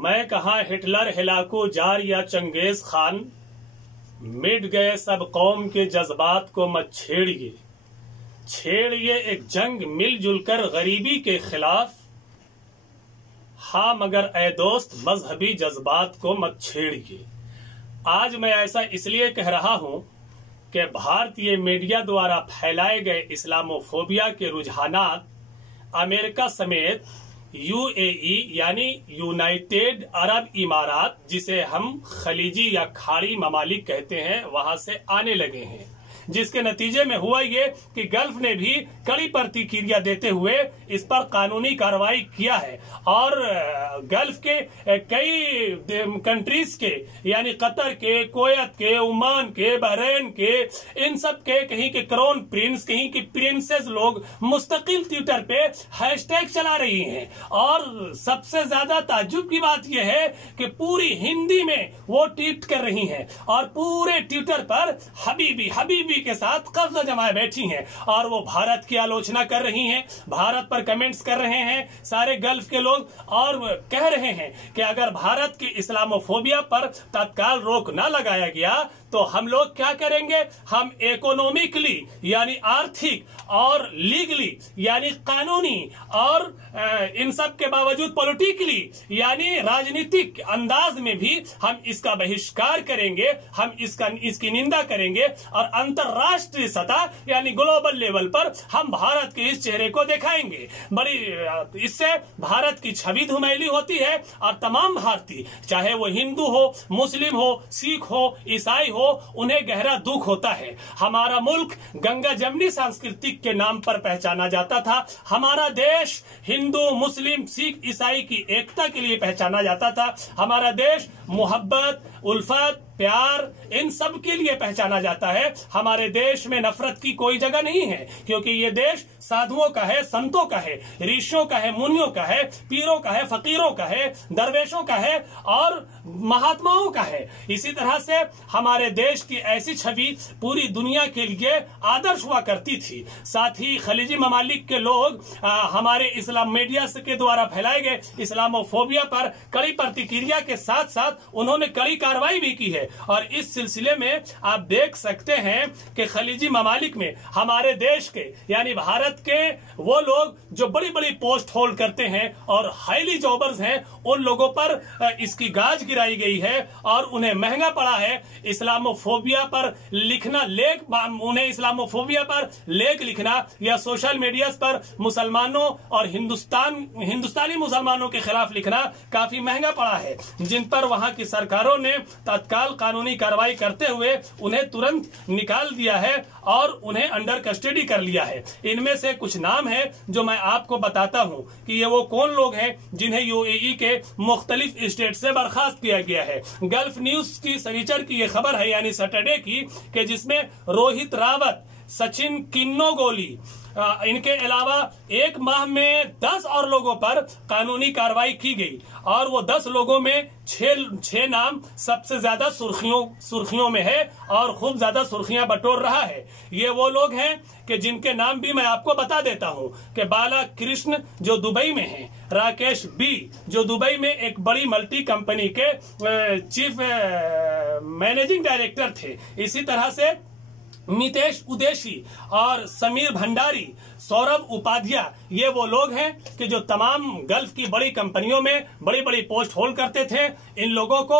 मैं कहाँ Hitler, हिलाकू, jar या चंगेज खान, मिट गए सब कौम के जज्बात को मत छेड़िए। छेड़िए एक जंग मिलजुल कर गरीबी के खिलाफ, हाँ मगर ए दोस्त मजहबी जज्बात को मत छेड़िए। आज मैं ऐसा इसलिए कह रहा हूं कि भारतीय मीडिया द्वारा फैलाए गए इस्लामोफोबिया के रुझानात अमेरिका समेत यूएई यानी यूनाइटेड अरब इमारात, जिसे हम खलीजी या खाड़ी ममालिक कहते हैं, वहां से आने लगे हैं, जिसके नतीजे में हुआ ये कि गल्फ ने भी कड़ी प्रतिक्रिया देते हुए इस पर कानूनी कार्रवाई किया है और गल्फ के कई कंट्रीज के यानी कतर के, कुवैत के, ओमान के, बहरीन के, इन सब के कहीं के क्राउन प्रिंस, कहीं की प्रिंसेस लोग मुस्तकिल ट्विटर पे हैशटैग चला रही हैं। और सबसे ज्यादा ताज्जुब की बात यह है कि पूरी हिंदी में वो ट्वीट कर रही हैं और पूरे ट्विटर पर हबीबी हबीबी के साथ कब्जा जमाए बैठी हैं और वो भारत की आलोचना कर रही हैं, भारत पर कमेंट्स कर रहे हैं सारे गल्फ के लोग और कह रहे हैं कि अगर भारत की इस्लामोफोबिया पर तत्काल रोक न लगाया गया तो हम लोग क्या करेंगे। हम इकोनॉमिकली यानी आर्थिक और लीगली यानी कानूनी और इन सब के बावजूद पॉलिटिकली यानी राजनीतिक अंदाज में भी हम इसका बहिष्कार करेंगे, हम इसकी निंदा करेंगे और अंतरराष्ट्रीय सतह यानी ग्लोबल लेवल पर हम भारत के इस चेहरे को दिखाएंगे। बड़ी इससे भारत की छवि धुमैली होती है और तमाम भारतीय, चाहे वो हिंदू हो, मुस्लिम हो, सिख हो, ईसाई हो, उन्हें गहरा दुख होता है। हमारा मुल्क गंगा जमनी सांस्कृतिक के नाम पर पहचाना जाता था, हमारा देश हिंदू, मुस्लिम, सिख, ईसाई की एकता के लिए पहचाना जाता था, हमारा देश मोहब्बत, उल्फत, प्यार इन सब के लिए पहचाना जाता है। हमारे देश में नफरत की कोई जगह नहीं है क्योंकि ये देश साधुओं का है, संतों का है, ऋषियों का है, मुनियों का है, पीरों का है, फकीरों का है, दरवेशों का है और महात्माओं का है। इसी तरह से हमारे देश की ऐसी छवि पूरी दुनिया के लिए आदर्श हुआ करती थी। साथ ही खलीजी ममालिक के लोग हमारे इस्लाम मीडिया के द्वारा फैलाए गए इस्लामोफोबिया पर कड़ी प्रतिक्रिया के साथ साथ उन्होंने कड़ी कार्रवाई भी की है और इस सिलसिले में आप देख सकते हैं कि खलीजी ममालिक में हमारे देश के यानी भारत के वो लोग जो बड़ी बड़ी पोस्ट होल्ड करते हैं और हाईली जॉबर्स हैं, उन लोगों पर इसकी गाज गिराई गई है और उन्हें महंगा पड़ा है इस्लामोफोबिया पर लिखना, उन्हें इस्लामोफोबिया पर लेख लिखना या सोशल मीडिया पर मुसलमानों और हिंदुस्तानी मुसलमानों के खिलाफ लिखना काफी महंगा पड़ा है, जिन पर वहां की सरकारों ने तत्काल कानूनी कार्रवाई करते हुए उन्हें तुरंत निकाल दिया है और उन्हें अंडर कस्टडी कर लिया है। इनमें से कुछ नाम है जो मैं आपको बताता हूं कि ये वो कौन लोग हैं जिन्हें यूएई के मुख्तलिफ स्टेट से बर्खास्त किया गया है। गल्फ न्यूज की शनिचर की ये खबर है यानी सैटरडे की कि जिसमें रोहित रावत, सचिन किन्नोगोली, इनके अलावा एक माह में 10 और लोगों पर कानूनी कार्रवाई की गई और वो 10 लोगों में 6 नाम सबसे ज्यादा सुर्खियों में है और खूब ज्यादा सुर्खियां बटोर रहा है। ये वो लोग हैं कि जिनके नाम भी मैं आपको बता देता हूं कि बाला कृष्ण जो दुबई में है, राकेश बी जो दुबई में एक बड़ी मल्टी कंपनी के चीफ मैनेजिंग डायरेक्टर थे, इसी तरह से मितेश उदेशी और समीर भंडारी, सौरभ उपाध्याय, ये वो लोग हैं कि जो तमाम गल्फ की बड़ी कंपनियों में बड़ी बड़ी पोस्ट होल्ड करते थे। इन लोगों को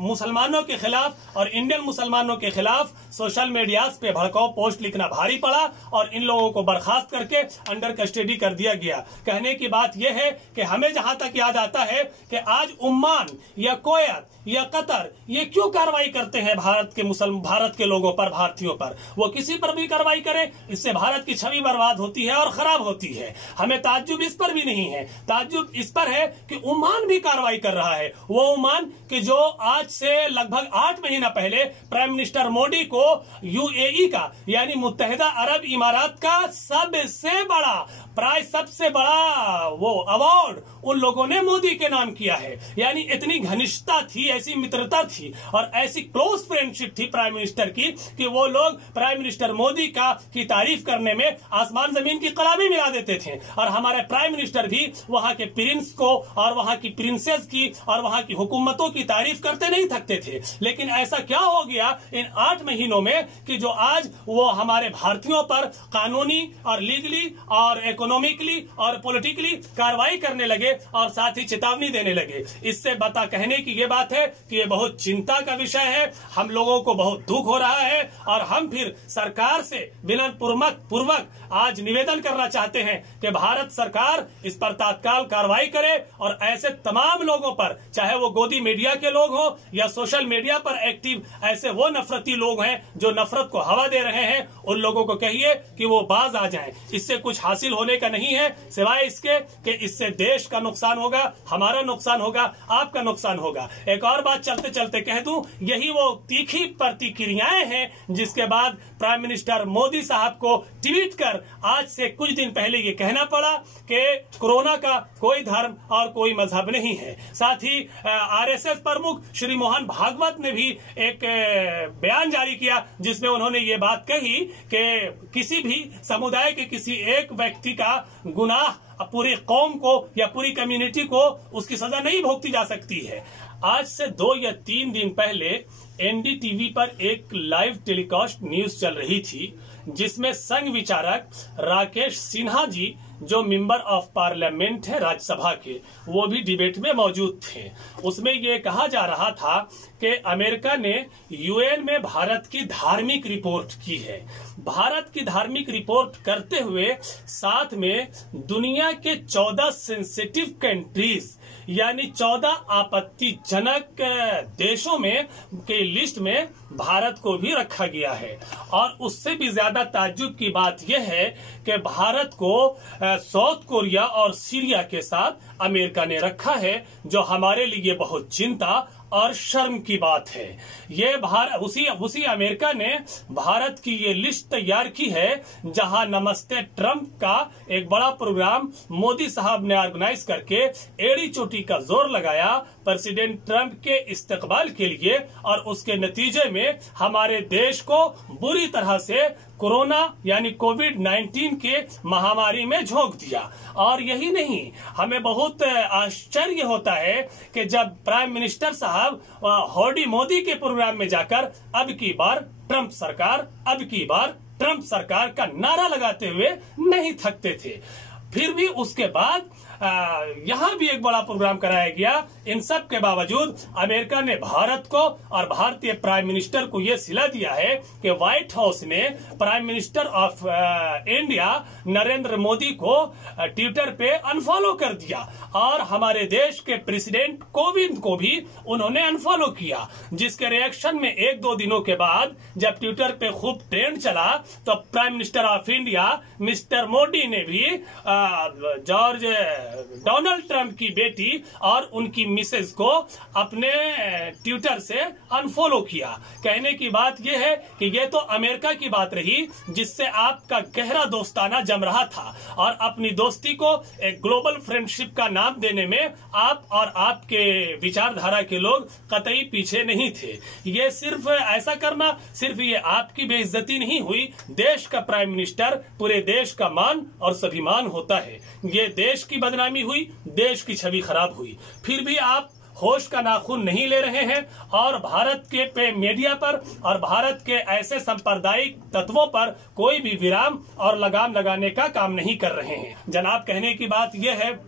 मुसलमानों के खिलाफ और इंडियन मुसलमानों के खिलाफ सोशल मीडिया पे भड़काऊ पोस्ट लिखना भारी पड़ा और इन लोगों को बर्खास्त करके अंडर कस्टडी कर दिया गया। कहने की बात यह है कि हमें जहां तक याद आता है कि आज ओमान या कुवैत या कतर ये क्यों कार्रवाई करते हैं भारत के लोगों पर, भारतीयों पर। वो किसी पर भी कार्रवाई करें, इससे भारत की छवि बर्बाद होती है और खराब होती है। हमें ताज्जुब इस पर भी नहीं है, ताज्जुब इस पर है कि ओमान भी कार्रवाई कर रहा है। वो ओमान कि जो आज से लगभग 8 महीना पहले प्राइम मिनिस्टर मोदी को यूएई का यानी मुत्तहिदा अरब इमारात का सबसे बड़ा प्राइज, सबसे बड़ा वो अवार्ड उन लोगों ने मोदी के नाम किया है। यानी इतनी घनिष्ठता थी, ऐसी मित्रता थी और ऐसी क्लोज फ्रेंडशिप थी प्राइम मिनिस्टर की कि वो लोग प्राइम मिनिस्टर मोदी की तारीफ करने में आसमान जमीन की कलामी मिला देते थे, और हमारे प्राइम मिनिस्टर भी वहां के प्रिंस को और वहां की प्रिंसेस की और वहां की हुकूमतों की तारीफ करते नहीं थकते थे। लेकिन ऐसा क्या हो गया इन 8 महीनों में कि जो आज वो हमारे भारतीयों पर कानूनी और लीगली और इकोनॉमिकली और पॉलिटिकली कार्रवाई करने लगे और साथ ही चेतावनी देने लगे। इससे बता कहने की ये बात है कि ये बहुत चिंता का विषय है, हम लोगों को बहुत दुख हो रहा है, और हम फिर सरकार से विनम्र पूर्वक आज निवेदन करना चाहते हैं कि भारत सरकार इस पर तत्काल कार्रवाई करे और ऐसे तमाम लोगों पर, चाहे वो गोदी मीडिया के लोग हो या सोशल मीडिया पर एक्टिव ऐसे वो नफरती लोग हैं जो नफरत को हवा दे रहे हैं, उन लोगों को कहिए कि वो बाज आ जाएं। इससे कुछ हासिल होने का नहीं है सिवाय इसके कि इससे देश का नुकसान होगा, हमारा नुकसान होगा, आपका नुकसान होगा। एक और बात चलते चलते कह दूं, यही वो तीखी प्रतिक्रियाएं हैं जिसके बाद प्राइम मिनिस्टर मोदी साहब को ट्वीट कर आज से कुछ दिन पहले ये कहना पड़ा कि कोरोना का कोई धर्म और कोई मजहब नहीं है। साथ ही आरएसएस प्रमुख श्री मोहन भागवत ने भी एक बयान जारी किया जिसमें उन्होंने ये बात कही कि किसी भी समुदाय के किसी एक व्यक्ति का गुनाह पूरी कौम को या पूरी कम्युनिटी को उसकी सजा नहीं भुगती जा सकती है। आज से 2 या 3 दिन पहले एनडीटीवी पर एक लाइव टेलीकास्ट न्यूज चल रही थी जिसमें संघ विचारक राकेश सिन्हा जी जो मेंबर ऑफ पार्लियामेंट है राज्यसभा के, वो भी डिबेट में मौजूद थे। उसमें ये कहा जा रहा था कि अमेरिका ने यूएन में भारत की धार्मिक रिपोर्ट की है। भारत की धार्मिक रिपोर्ट करते हुए साथ में दुनिया के 14 सेंसिटिव कंट्रीज यानी 14 आपत्तिजनक देशों में के लिस्ट में भारत को भी रखा गया है। और उससे भी ज्यादा ताज्जुब की बात यह है कि भारत को साउथ कोरिया और सीरिया के साथ अमेरिका ने रखा है, जो हमारे लिए बहुत चिंता और शर्म की बात है। ये उसी अमेरिका ने भारत की ये लिस्ट तैयार की है जहां नमस्ते ट्रंप का एक बड़ा प्रोग्राम मोदी साहब ने ऑर्गेनाइज करके एड़ी चोटी का जोर लगाया प्रेसिडेंट ट्रंप के इस्तकबाल के लिए, और उसके नतीजे में हमारे देश को बुरी तरह से कोरोना यानी कोविड-19 के महामारी में झोंक दिया। और यही नहीं, हमें बहुत आश्चर्य होता है कि जब प्राइम मिनिस्टर साहब हौडी मोदी के प्रोग्राम में जाकर अब की बार ट्रंप सरकार का नारा लगाते हुए नहीं थकते थे। फिर भी उसके बाद यहाँ भी एक बड़ा प्रोग्राम कराया गया। इन सब के बावजूद अमेरिका ने भारत को और भारतीय प्राइम मिनिस्टर को यह सिला दिया है कि व्हाइट हाउस ने prime minister of India Narendra Modi को ट्विटर पे अनफॉलो कर दिया, और हमारे देश के प्रेसिडेंट कोविंद को भी उन्होंने अनफॉलो किया। जिसके रिएक्शन में 1-2 दिनों के बाद जब ट्विटर पे खूब ट्रेंड चला तो prime minister of India mister Modi ने भी जॉर्ज डोनाल्ड ट्रंप की बेटी और उनकी मिसेज को अपने ट्विटर से अनफॉलो किया। कहने की बात यह है कि ये तो अमेरिका की बात रही जिससे आपका गहरा दोस्ताना जम रहा था, और अपनी दोस्ती को एक ग्लोबल फ्रेंडशिप का नाम देने में आप और आपके विचारधारा के लोग कतई पीछे नहीं थे। ये सिर्फ ऐसा करना, सिर्फ ये आपकी बेइज्जती नहीं हुई, देश का प्राइम मिनिस्टर पूरे देश का मान और स्वाभिमान होता है। ये देश की बदनामी हुई, देश की छवि खराब हुई। फिर भी आप होश का नाखून नहीं ले रहे हैं और भारत के मीडिया पर और भारत के ऐसे सांप्रदायिक तत्वों पर कोई भी विराम और लगाम लगाने का काम नहीं कर रहे हैं। जनाब, कहने की बात यह है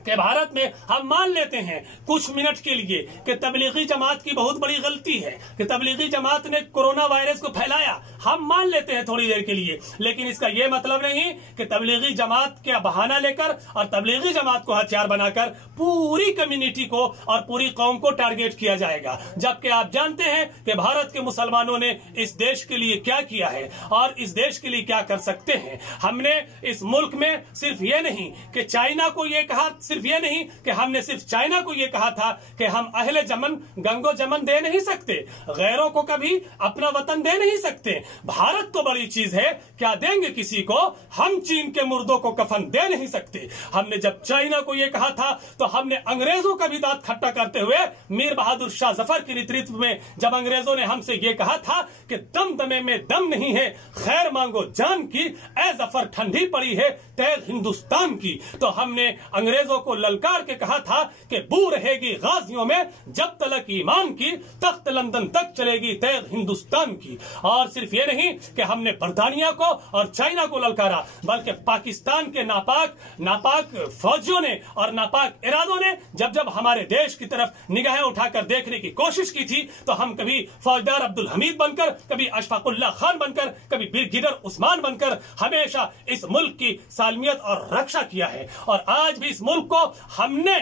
कि भारत में हम मान लेते हैं कुछ मिनट के लिए कि तबलीगी जमात की बहुत बड़ी गलती है कि तबलीगी जमात ने कोरोना वायरस को फैलाया, हम मान लेते हैं थोड़ी देर के लिए, लेकिन इसका यह मतलब नहीं कि तबलीगी जमात का बहाना लेकर और तबलीगी जमात को हथियार बनाकर पूरी कम्युनिटी को और पूरी कौम को टारगेट किया जाएगा। जबकि आप जानते हैं कि भारत के मुसलमानों ने इस देश के लिए क्या किया है और इस देश के लिए क्या कर सकते हैं। हमने इस मुल्क में सिर्फ ये नहीं कि चाइना को ये कहा सिर्फ सिर्फ ये नहीं कि हमने सिर्फ चाइना को ये कहा था कि हम अहले जमन गंगो जमन दे नहीं सकते, गैरों को कभी अपना वतन दे नहीं सकते। भारत तो बड़ी चीज है, क्या देंगे किसी को? हम चीन के मुर्दों को कफन दे नहीं सकते। हमने जब चाइना को ये कहा था तो हमने अंग्रेजों का भी दांत खट्टा करते हुए मीर बहादुर शाह जफर के नेतृत्व में जब अंग्रेजों ने हमसे ये कहा था कि दम दमे में दम नहीं है, खैर मांगो जान की, ए जफर ठंडी पड़ी है तैग हिंदुस्तान की, तो हमने अंग्रेजों को ललकार के कहा था कि बू रहेगी गाजियों में जब तलक ईमान की, तख्त लंदन तक चलेगी तैग हिंदुस्तान की। और सिर्फ ये नहीं कि हमने बरतानिया को और चाइना को ललकारा, बल्कि पाकिस्तान के नापाक फौजियों ने और नापाक इरादों ने जब जब हमारे देश की तरफ निगाहें उठाकर देखने की कोशिश की थी तो हम कभी फौजदार अब्दुल हमीद बनकर, कभी अशफाकुल्लाह खान बनकर, कभी ब्रिगेडियर उस्मान बनकर हमेशा इस मुल्क की सालमियत और रक्षा किया है। और आज भी इस मुल्क को हमने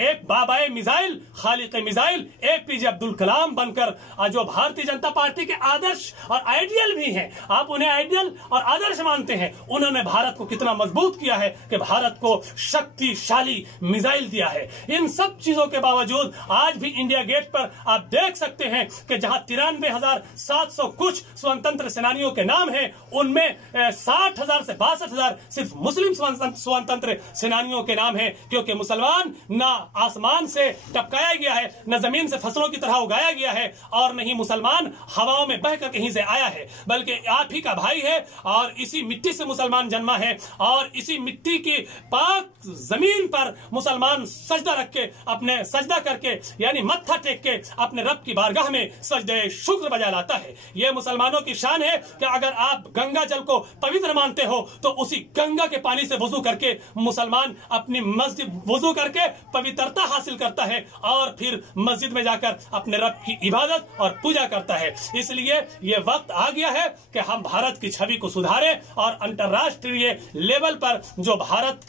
एक बाबाए मिसाइल, खालिक मिसाइल एपीजे अब्दुल कलाम बनकर, जो भारतीय जनता पार्टी के आदर्श और आइडियल भी हैं, आप उन्हें आइडियल और आदर्श मानते हैं, उन्होंने भारत को कितना मजबूत किया है कि भारत को शक्तिशाली मिसाइल दिया है। इन सब चीजों के बावजूद आज भी इंडिया गेट पर आप देख सकते हैं कि जहां 93,700 कुछ स्वतंत्र सेनानियों के नाम हैं, उनमें 60,000 से 62,000 सिर्फ मुस्लिम स्वतंत्र सेनानियों के नाम हैं, क्योंकि मुसलमान ना आसमान से टपकाया गया है, न जमीन से फसलों की तरह उगाया गया है, और नहीं मुसलमान हवाओं में बहकर कहीं से आया है, बल्कि आप ही का भाई है और इसी मिट्टी से मुसलमान जन्मा है। और इसी मिट्टी की पाक जमीन पर मुसलमान सजदा रख के, अपने सजदा करके यानी मत्था टेक के अपने रब की बारगाह में सजदे शुक्र बजा लाता है। यह मुसलमानों की शान है कि अगर आप गंगा जल को पवित्र मानते हो तो उसी गंगा के पानी से वजू करके मुसलमान अपनी मस्जिद वजू करके पवित्रता हासिल करता है और फिर मस्जिद में जाकर अपने रब की इबादत और पूजा करता है। इसलिए यह वक्त आ गया है कि हम भारत की छवि को सुधारें और अंतर्राष्ट्रीय लेवल पर जो भारत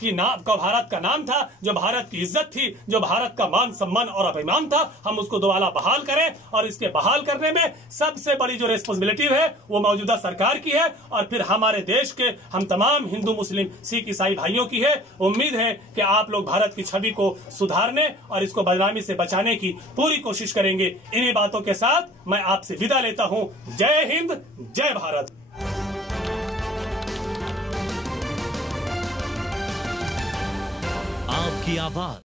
का नाम था, जो भारत की इज्जत थी, जो भारत का मान सम्मान और अभिमान था, हम उसको दोबारा बहाल करें। और इसके बहाल करने में सबसे बड़ी जो रिस्पॉन्सिबिलिटी है वो मौजूदा सरकार की है और फिर हमारे देश के हम तमाम हिंदू मुस्लिम सिख ईसाई भाइयों की है। उम्मीद है कि आप लोग भारत की छवि को सुधारने और इसको बदनामी से बचाने की पूरी कोशिश करेंगे। इन्हीं बातों के साथ मैं आपसे विदा लेता हूं। जय हिंद, जय भारत। आपकी आवाज